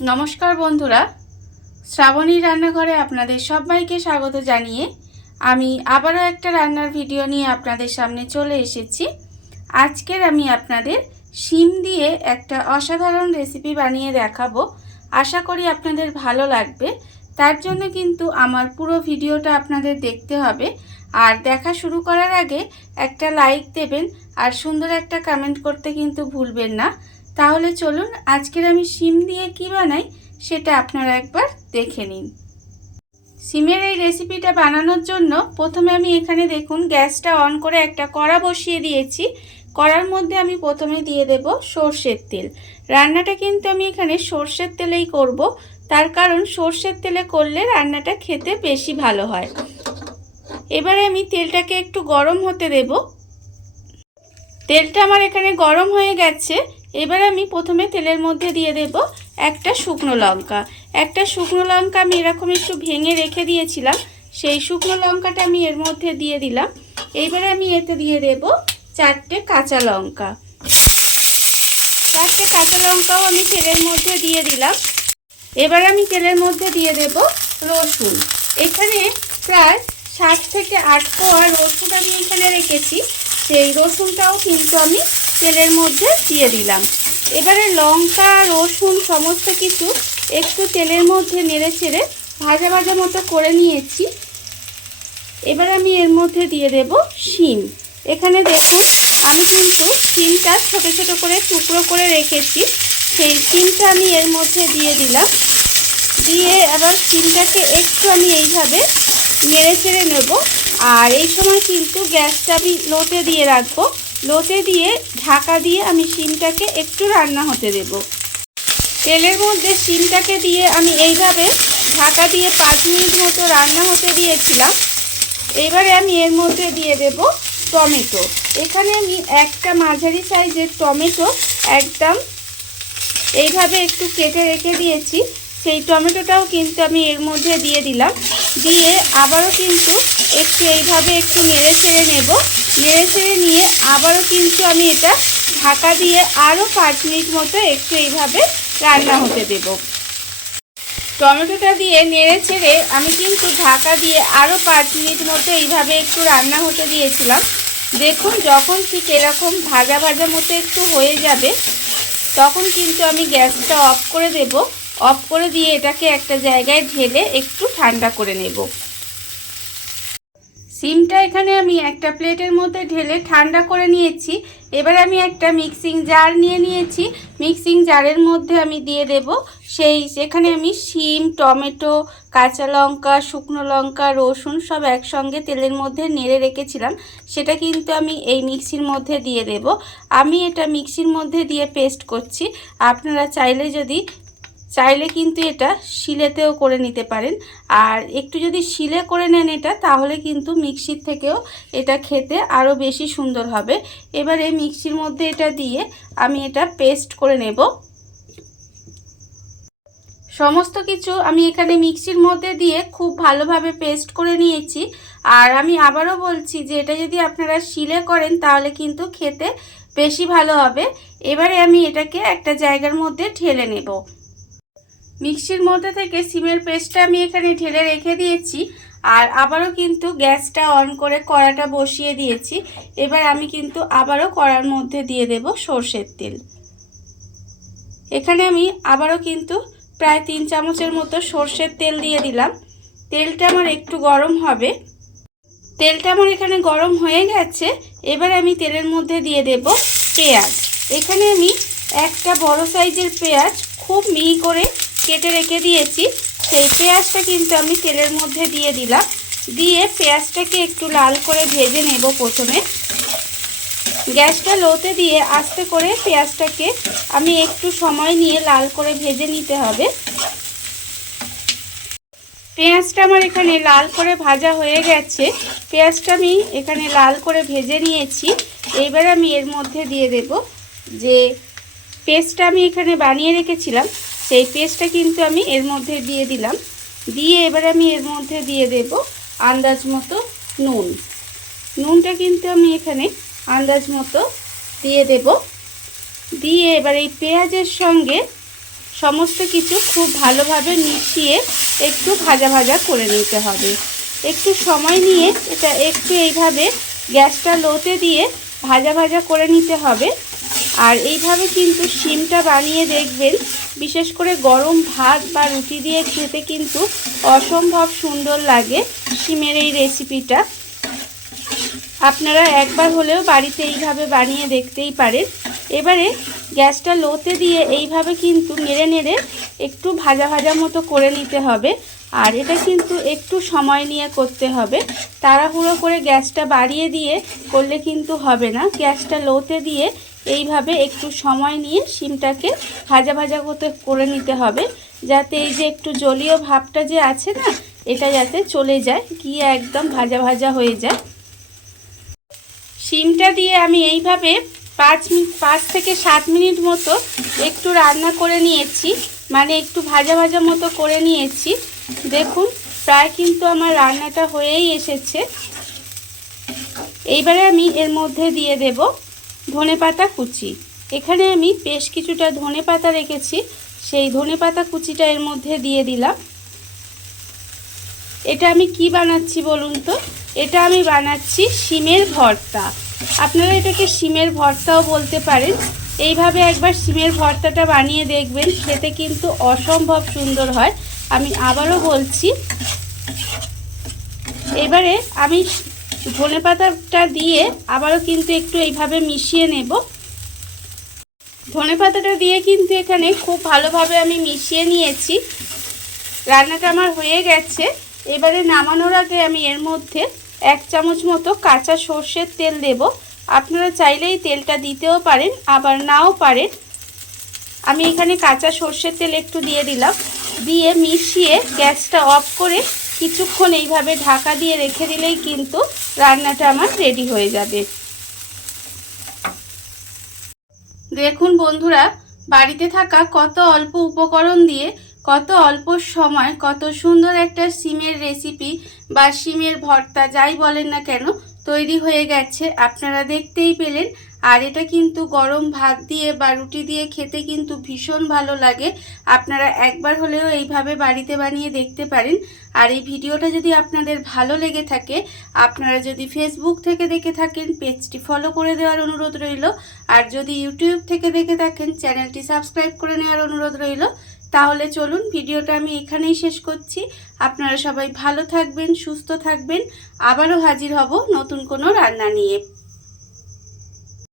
নমস্কার বন্ধুরা, শ্রাবণী রান্নাঘরে আপনাদের সবাইকে স্বাগত জানিয়ে আমি আবারও একটা রান্নার ভিডিও নিয়ে আপনাদের সামনে চলে এসেছি। আজকের আমি আপনাদের শিম দিয়ে একটা অসাধারণ রেসিপি বানিয়ে দেখাবো। আশা করি আপনাদের ভালো লাগবে। তার জন্য কিন্তু আমার পুরো ভিডিওটা আপনাদের দেখতে হবে। আর দেখা শুরু করার আগে একটা লাইক দেবেন আর সুন্দর একটা কমেন্ট করতে কিন্তু ভুলবেন না। তাহলে চলুন আজকের আমি শিম দিয়ে কি বানাই সেটা আপনারা একবার দেখে নিন। শিমের এই রেসিপিটা বানানোর জন্য প্রথমে আমি এখানে দেখুন গ্যাসটা অন করে একটা কড়া বসিয়ে দিয়েছি। কড়ার মধ্যে আমি প্রথমে দিয়ে দেব সর্ষের তেল। রান্নাটা কিন্তু আমি এখানে সর্ষের তেলেই করব, তার কারণ সর্ষের তেলে করলে রান্নাটা খেতে বেশি ভালো হয়। এবারে আমি তেলটাকে একটু গরম হতে দেব। তেলটা আমার এখানে গরম হয়ে গেছে। এবার আমি প্রথমে তেলের মধ্যে দিয়ে দেব একটা শুকনো লঙ্কা। একটা শুকনো লঙ্কা আমি এরকম একটু ভেঙে রেখে দিয়েছিলাম, সেই শুকনো লঙ্কাটা আমি এর মধ্যে দিয়ে দিলাম। এইবারে আমি এতে দিয়ে দেব চারটে কাঁচা লঙ্কা। চারটে কাঁচা লঙ্কাও আমি তেলের মধ্যে দিয়ে দিলাম। এবার আমি তেলের মধ্যে দিয়ে দেব রসুন। এখানে প্রায় 7 থেকে 8 কোয়া রসুন আমি এখানে রেখেছি, সেই রসুনটাও কিন্তু আমি তেলের মধ্যে দিয়ে দিলাম। এবারে লঙ্কা রসুন সমস্ত কিছু একটু তেলের মধ্যে নেড়ে চেড়ে ভাজা ভাজা মতো করে নিয়েছি। এবার আমি এর মধ্যে দিয়ে দেব শিম। এখানে দেখুন আমি কিন্তু শিমটা ছোট ছোট করে টুকরো করে রেখেছি, সেই শিমটা আমি এর মধ্যে দিয়ে দিলাম। দিয়ে আবার শিমটাকে একটু আমি এইভাবে নেড়ে চেড়ে নেব। আর এই সময় কিন্তু গ্যাসটা আমি লোতে দিয়ে রাখবো। লোতে দিয়ে ঢাকা দিয়ে আমি শিমটাকে একটু রান্না হতে দেব। তেলের মধ্যে শিমটাকে দিয়ে আমি এইভাবে ঢাকা দিয়ে 5 মিনিট মতো রান্না হতে দিয়েছিলাম। এবারে আমি এর মধ্যে দিয়ে দেব টমেটো। এখানে আমি একটা মাঝারি সাইজের টমেটো একদম এইভাবে একটু কেটে রেখে দিয়েছি, সেই টমেটোটাও কিন্তু আমি এর মধ্যে দিয়ে দিলাম। দিয়ে আবারও কিন্তু একটু এইভাবে একটু নেড়ে চেড়ে নেব। নেড়ে চেড়ে নিয়ে আবারও কিন্তু আমি এটা ঢাকা দিয়ে আরও 5 মিনিট মতো একটু এইভাবে রান্না হতে দেব। টমেটোটা দিয়ে নেড়ে চেড়ে আমি কিন্তু ঢাকা দিয়ে আরও 5 মিনিট মতো এইভাবে একটু রান্না হতে দিয়েছিলাম। দেখুন যখন ঠিক এরকম ভাজা ভাজা মতো একটু হয়ে যাবে তখন কিন্তু আমি গ্যাসটা অফ করে দেব। অফ করে দিয়ে এটাকে একটা জায়গায় ঢেলে একটু ঠান্ডা করে নেব। সিমটা এখানে আমি একটা প্লেটের মধ্যে ঢেলে ঠান্ডা করে নিয়েছি। এবার আমি একটা মিক্সিং জার নিয়ে নিয়েছি। মিক্সিং জারের মধ্যে আমি দিয়ে দেব সেখানে আমি শিম টমেটো কাঁচা লঙ্কা শুকনো লঙ্কা রসুন সব একসঙ্গে তেলের মধ্যে নেড়ে রেখেছিলাম, সেটা কিন্তু আমি এই মিক্সির মধ্যে দিয়ে দেব। আমি এটা মিক্সির মধ্যে দিয়ে পেস্ট করছি। আপনারা চাইলে কিন্তু এটা শিলেতেও করে নিতে পারেন। আর একটু যদি শিলে করে নেন এটা, তাহলে কিন্তু মিক্সির থেকেও এটা খেতে আরও বেশি সুন্দর হবে। এবারে মিক্সির মধ্যে এটা দিয়ে আমি এটা পেস্ট করে নেব। সমস্ত কিছু আমি এখানে মিক্সির মধ্যে দিয়ে খুব ভালোভাবে পেস্ট করে নিয়েছি। আর আমি আবারও বলছি যে এটা যদি আপনারা শিলে করেন তাহলে কিন্তু খেতে বেশি ভালো হবে। এবারে আমি এটাকে একটা জায়গার মধ্যে ঢেলে নেব। মিক্সির মধ্যে থেকে সিমের পেস্টটা আমি এখানে ঢেলে রেখে দিয়েছি। আর আবারও কিন্তু গ্যাসটা অন করে কড়াটা বসিয়ে দিয়েছি। এবার আমি কিন্তু আবারও কড়ার মধ্যে দিয়ে দেব সর্ষের তেল। এখানে আমি আবারও কিন্তু প্রায় 3 চামচের মতো সর্ষের তেল দিয়ে দিলাম। তেলটা আমার একটু গরম হবে। তেলটা আমার এখানে গরম হয়ে গেছে। এবার আমি তেলের মধ্যে দিয়ে দেব পেঁয়াজ। এখানে আমি একটা বড় সাইজের পেঁয়াজ খুব মিহি করে কেটে রেখে দিয়েছি, সেই পেঁয়াজটা কিন্তু আমি তেলের মধ্যে দিয়ে দিলাম। দিয়ে পেঁয়াজটাকে একটু লাল করে ভেজে নেব। প্রথমে গ্যাসটা লোতে দিয়ে আস্তে করে পেঁয়াজটাকে আমি একটু সময় নিয়ে লাল করে ভেজে নিতে হবে। পেঁয়াজটা আমার এখানে লাল করে ভাজা হয়ে গেছে। পেঁয়াজটা আমি এখানে লাল করে ভেজে নিয়েছি। এইবার আমি এর মধ্যে দিয়ে দেব যে পেস্টটা আমি এখানে বানিয়ে রেখেছিলাম, সেই পেস্টটা কিন্তু আমি এর মধ্যে দিয়ে দিলাম। দিয়ে এবার আমি এর মধ্যে দিয়ে দেব আন্দাজ মতো নুন। নুনটা কিন্তু আমি এখানে আন্দাজ মতো দিয়ে দেব। দিয়ে এবার এই পেঁয়াজের সঙ্গে সমস্ত কিছু খুব ভালোভাবে মিশিয়ে একটু ভাজা ভাজা করে নিতে হবে। একটু সময় নিয়ে এটা একটু এইভাবে গ্যাসটা লোতে দিয়ে ভাজা ভাজা করে নিতে হবে। আর এইভাবে কিন্তু শিমটা বানিয়ে দেখবেন, বিশেষ করে গরম ভাত বা রুটি দিয়ে খেতে কিন্তু অসম্ভব সুন্দর লাগে শিমের এই রেসিপিটা। আপনারা একবার হলেও বাড়িতে এইভাবে বানিয়ে দেখতেই পারেন। এবারে গ্যাসটা লোতে দিয়ে এইভাবে কিন্তু নেড়ে নেড়ে একটু ভাজা ভাজা মতো করে নিতে হবে। আর এটা কিন্তু একটু সময় নিয়ে করতে হবে, তাড়াহুড়ো করে গ্যাসটা বাড়িয়ে দিয়ে করলে কিন্তু হবে না। গ্যাসটা লোতে দিয়ে এইভাবে একটু সময় নিয়ে শিমটাকে ভাজা ভাজা করে নিতে হবে, যাতে এই যে একটু জলীয় ভাবটা যে আছে না, এটা যাতে চলে যায়, গিয়ে একদম ভাজা ভাজা হয়ে যায়। শিমটা দিয়ে আমি এইভাবে 5 থেকে 7 মিনিট মতো একটু রান্না করে নিয়েছি, মানে একটু ভাজা ভাজা মতো করে নিয়েছি। দেখুন প্রায় কিন্তু আমার রান্নাটা হয়েই এসেছে। এইবারে আমি এর মধ্যে দিয়ে দেব ধনেপাতা কুচি। এখানে আমি বেশ কিছুটা ধনেপাতা রেখেছি, সেই ধনেপাতা কুচিটা এর মধ্যে দিয়ে দিলাম। এটা আমি কি বানাচ্ছি বলুন তো? এটা আমি বানাচ্ছি শিমের ভর্তা। আপনারা এটাকে শিমের ভর্তাও বলতে পারেন। এইভাবে একবার শিমের ভর্তাটা বানিয়ে দেখবেন, খেতে কিন্তু অসম্ভব সুন্দর হয়। আমি আবারও বলছি। এবারে আমি ধনেপাতাটা দিয়ে আবারও কিন্তু একটু এইভাবে মিশিয়ে নেব। ধনেপাতাটা দিয়ে কিন্তু এখানে খুব ভালোভাবে আমি মিশিয়ে নিয়েছি। রান্নাটা আমার হয়ে গেছে। এবারে নামানোর আগে আমি এর মধ্যে 1 চামচ মতো কাঁচা সর্ষের তেল দেব। আপনারা চাইলেই তেলটা দিতেও পারেন, আবার নাও পারেন। আমি এখানে কাঁচা সর্ষের তেল একটু দিয়ে দিলাম, দিয়ে মিশিয়ে গ্যাসটা অফ করে কিছুক্ষণ এইভাবে ঢাকা দিয়ে রেখে দিলেই কিন্তু রান্নাটা আমার রেডি হয়ে যাবে। দেখুন বন্ধুরা, বাড়িতে থাকা কত অল্প উপকরণ দিয়ে কত অল্প সময় কত সুন্দর একটা শিমের রেসিপি বা শিমের ভর্তা যাই বলেন না কেন তৈরি হয়ে গেছে, আপনারা দেখতেই পেলেন। আর এটা কিন্তু গরম ভাত দিয়ে বা রুটি দিয়ে খেতে কিন্তু ভীষণ ভালো লাগে। আপনারা একবার হলেও এইভাবে বাড়িতে বানিয়ে দেখতে পারেন। আর এই ভিডিওটা যদি আপনাদের ভালো লেগে থাকে, আপনারা যদি ফেসবুক থেকে দেখে থাকেন পেজটি ফলো করে দেওয়ার অনুরোধ রইল। আর যদি ইউটিউব থেকে দেখে থাকেন চ্যানেলটি সাবস্ক্রাইব করে নেওয়ার অনুরোধ রইল। তাহলে চলুন ভিডিওটা আমি এখানেই শেষ করছি। আপনারা সবাই ভালো থাকবেন, সুস্থ থাকবেন। আবারও হাজির হব নতুন কোনো রান্না নিয়ে।